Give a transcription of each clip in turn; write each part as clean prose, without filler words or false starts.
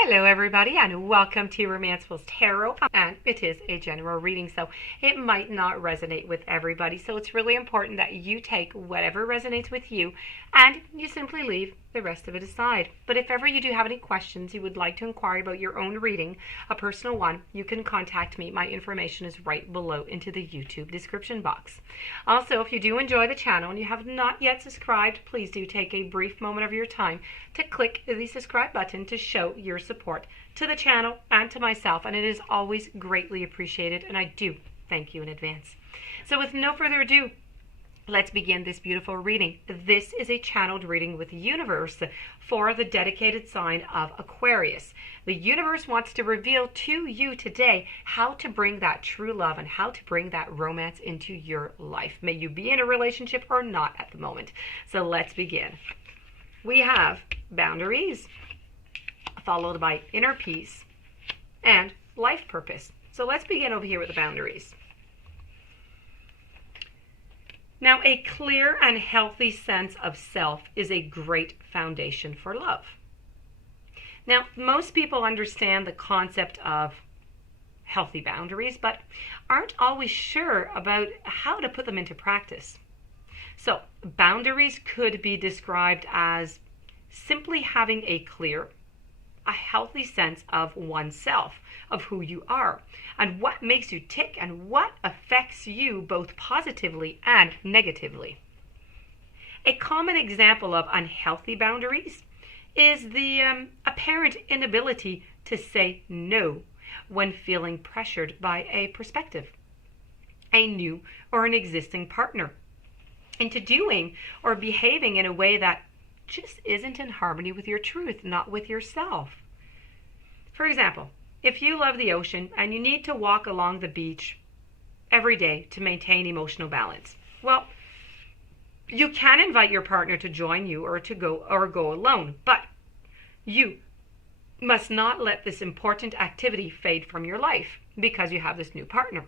Hello everybody and welcome to Romancefull's Tarot, and it is a general reading, so it might not resonate with everybody, so it's really important that you take whatever resonates with you and you simply leave the rest of it aside. But if ever you do have any questions you would like to inquire about your own reading, a personal one, you can contact me. My information is right below into the YouTube description box. Also, if you do enjoy the channel and you have not yet subscribed, please do take a brief moment of your time to click the subscribe button to show your support to the channel and to myself, and it is always greatly appreciated, and I do thank you in advance. So with no further ado, let's begin this beautiful reading. This is a channeled reading with the universe for the dedicated sign of Aquarius. The universe wants to reveal to you today how to bring that true love and how to bring that romance into your life. May you be in a relationship or not at the moment. So let's begin. We have boundaries, followed by inner peace and life purpose. So let's begin over here with the boundaries. Now, a clear and healthy sense of self is a great foundation for love. Now, most people understand the concept of healthy boundaries, but aren't always sure about how to put them into practice. So, boundaries could be described as simply having a clear, a healthy sense of oneself, of who you are, and what makes you tick and what affects you both positively and negatively. A common example of unhealthy boundaries is the apparent inability to say no when feeling pressured by a prospective, a new or an existing partner, into doing or behaving in a way that just isn't in harmony with your truth, not with yourself. For example, if you love the ocean and you need to walk along the beach every day to maintain emotional balance, well, you can invite your partner to join you or go alone, but you must not let this important activity fade from your life because you have this new partner.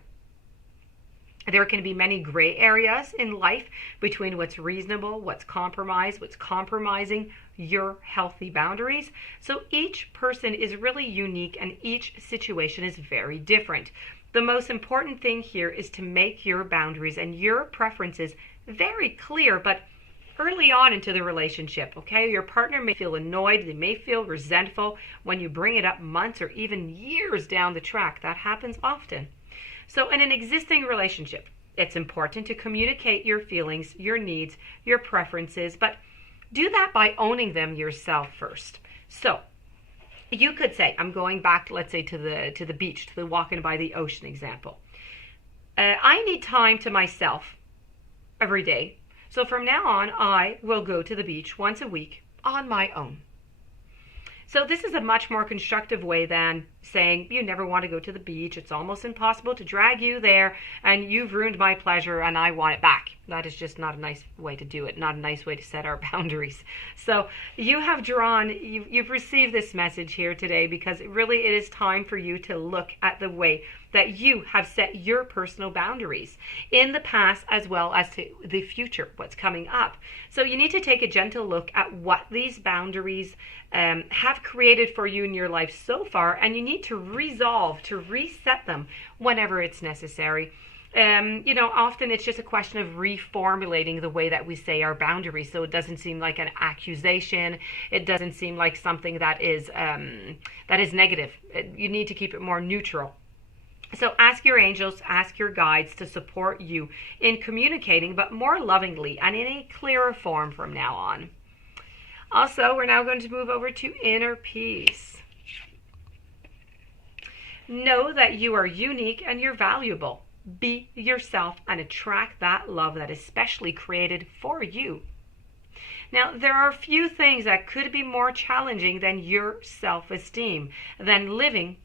There can be many gray areas in life between what's reasonable, what's compromised, what's compromising your healthy boundaries. So each person is really unique and each situation is very different. The most important thing here is to make your boundaries and your preferences very clear, but early on into the relationship, okay? Your partner may feel annoyed, they may feel resentful when you bring it up months or even years down the track. That happens often. So in an existing relationship, it's important to communicate your feelings, your needs, your preferences, but do that by owning them yourself first. So you could say, I'm going back, let's say, to the beach, to the walking by the ocean example. I need time to myself every day. So from now on, I will go to the beach once a week on my own. So this is a much more constructive way than saying you never want to go to the beach. It's almost impossible to drag you there and you've ruined my pleasure and I want it back. That is just not a nice way to do it, not a nice way to set our boundaries. So you've received this message here today because really it is time for you to look at the way that you have set your personal boundaries in the past as well as to the future, what's coming up. So you need to take a gentle look at what these boundaries have created for you in your life so far, and you need to resolve, to reset them whenever it's necessary. Often it's just a question of reformulating the way that we say our boundaries so it doesn't seem like an accusation. It doesn't seem like something that is negative. You need to keep it more neutral. So ask your angels, ask your guides to support you in communicating, but more lovingly and in a clearer form from now on. Also, we're now going to move over to inner peace. Know that you are unique and you're valuable. Be yourself and attract that love that is specially created for you. Now, there are few things that could be more challenging than your self-esteem, than living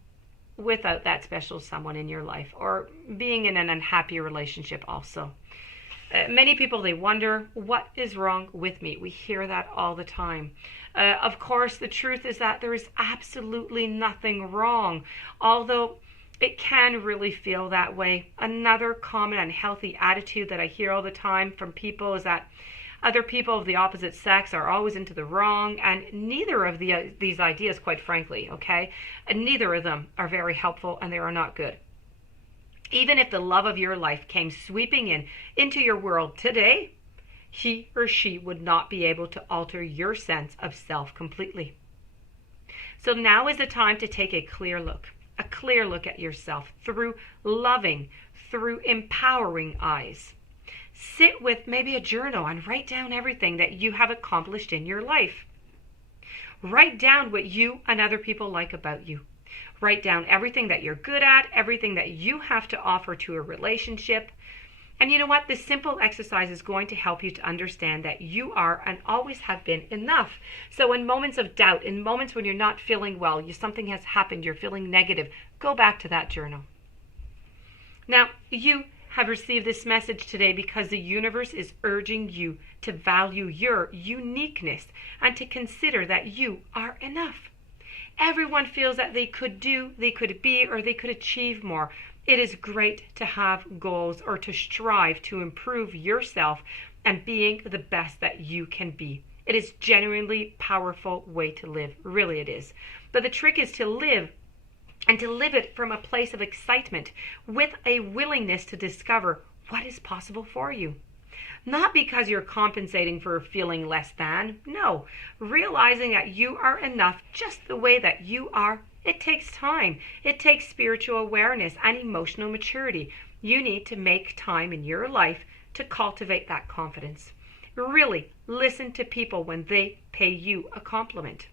without that special someone in your life or being in an unhappy relationship also. Many people, they wonder, what is wrong with me? We hear that all the time. Of course, the truth is that there is absolutely nothing wrong, although it can really feel that way. Another common unhealthy attitude that I hear all the time from people is that Other people of the opposite sex are always into the wrong, and neither of these ideas, quite frankly, okay, and neither of them are very helpful, and they are not good. Even if the love of your life came sweeping into your world today, he or she would not be able to alter your sense of self completely. So now is the time to take a clear look at yourself through loving, through empowering eyes. Sit with maybe a journal and write down everything that you have accomplished in your life. Write down what you and other people like about you. Write down everything that you're good at, everything that you have to offer to a relationship. And you know what? This simple exercise is going to help you to understand that you are and always have been enough. So in moments of doubt, in moments when you're not feeling well, something has happened, you're feeling negative, go back to that journal. Now, you have received this message today because the universe is urging you to value your uniqueness and to consider that you are enough. Everyone feels that they could do, they could be, or they could achieve more. It is great to have goals or to strive to improve yourself and being the best that you can be. It is genuinely powerful way to live. Really it is. But the trick is to live and to live it from a place of excitement with a willingness to discover what is possible for you. Not because you're compensating for feeling less than. No, realizing that you are enough just the way that you are. It takes time. It takes spiritual awareness and emotional maturity. You need to make time in your life to cultivate that confidence. Really listen to people when they pay you a compliment.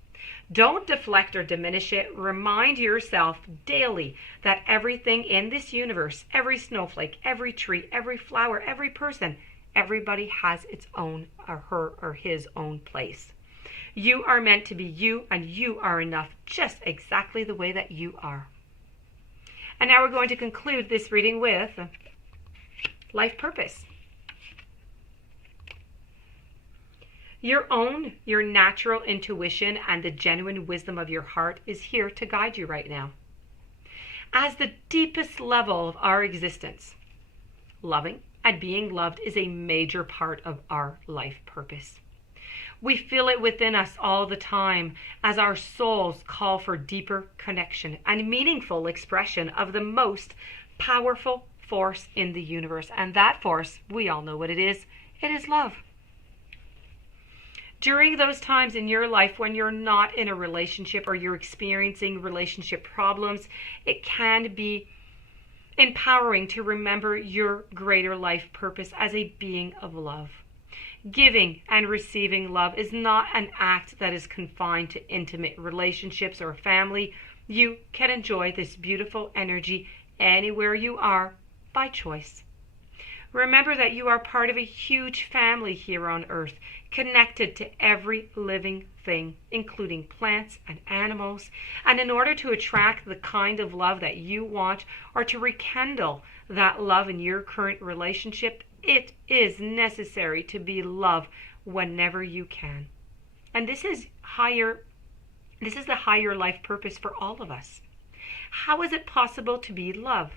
Don't deflect or diminish it. Remind yourself daily that everything in this universe, every snowflake, every tree, every flower, every person, everybody has its own or her or his own place. You are meant to be you, and you are enough just exactly the way that you are. And now we're going to conclude this reading with life purpose. Your natural intuition and the genuine wisdom of your heart is here to guide you right now. As the deepest level of our existence, loving and being loved is a major part of our life purpose. We feel it within us all the time as our souls call for deeper connection and meaningful expression of the most powerful force in the universe. And that force, we all know what it is love. During those times in your life when you're not in a relationship or you're experiencing relationship problems, it can be empowering to remember your greater life purpose as a being of love. Giving and receiving love is not an act that is confined to intimate relationships or family. You can enjoy this beautiful energy anywhere you are by choice. Remember that you are part of a huge family here on earth, connected to every living thing, including plants and animals. And in order to attract the kind of love that you want or to rekindle that love in your current relationship, it is necessary to be love whenever you can. And this is the higher life purpose for all of us. How is it possible to be love?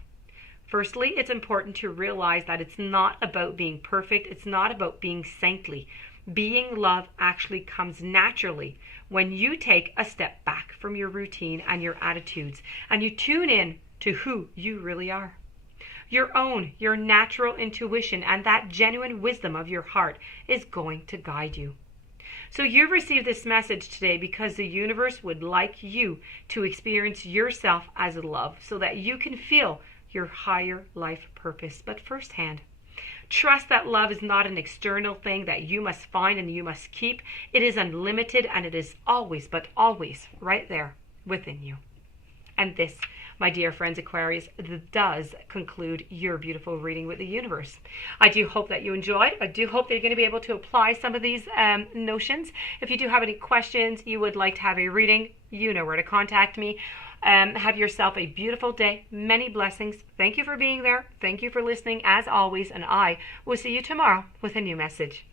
Firstly, it's important to realize that it's not about being perfect. It's not about being saintly. Being love actually comes naturally when you take a step back from your routine and your attitudes and you tune in to who you really are. Your natural intuition and that genuine wisdom of your heart is going to guide you. So you've received this message today because the universe would like you to experience yourself as love so that you can feel your higher life purpose, but firsthand. Trust that love is not an external thing that you must find and you must keep. It is unlimited and it is always, but always right there within you. And this, my dear friends Aquarius, does conclude your beautiful reading with the universe. I do hope that you enjoyed. I do hope that you're going to be able to apply some of these notions. If you do have any questions, you would like to have a reading, you know where to contact me. Have yourself a beautiful day. Many blessings. Thank you for being there. Thank you for listening as always. And I will see you tomorrow with a new message.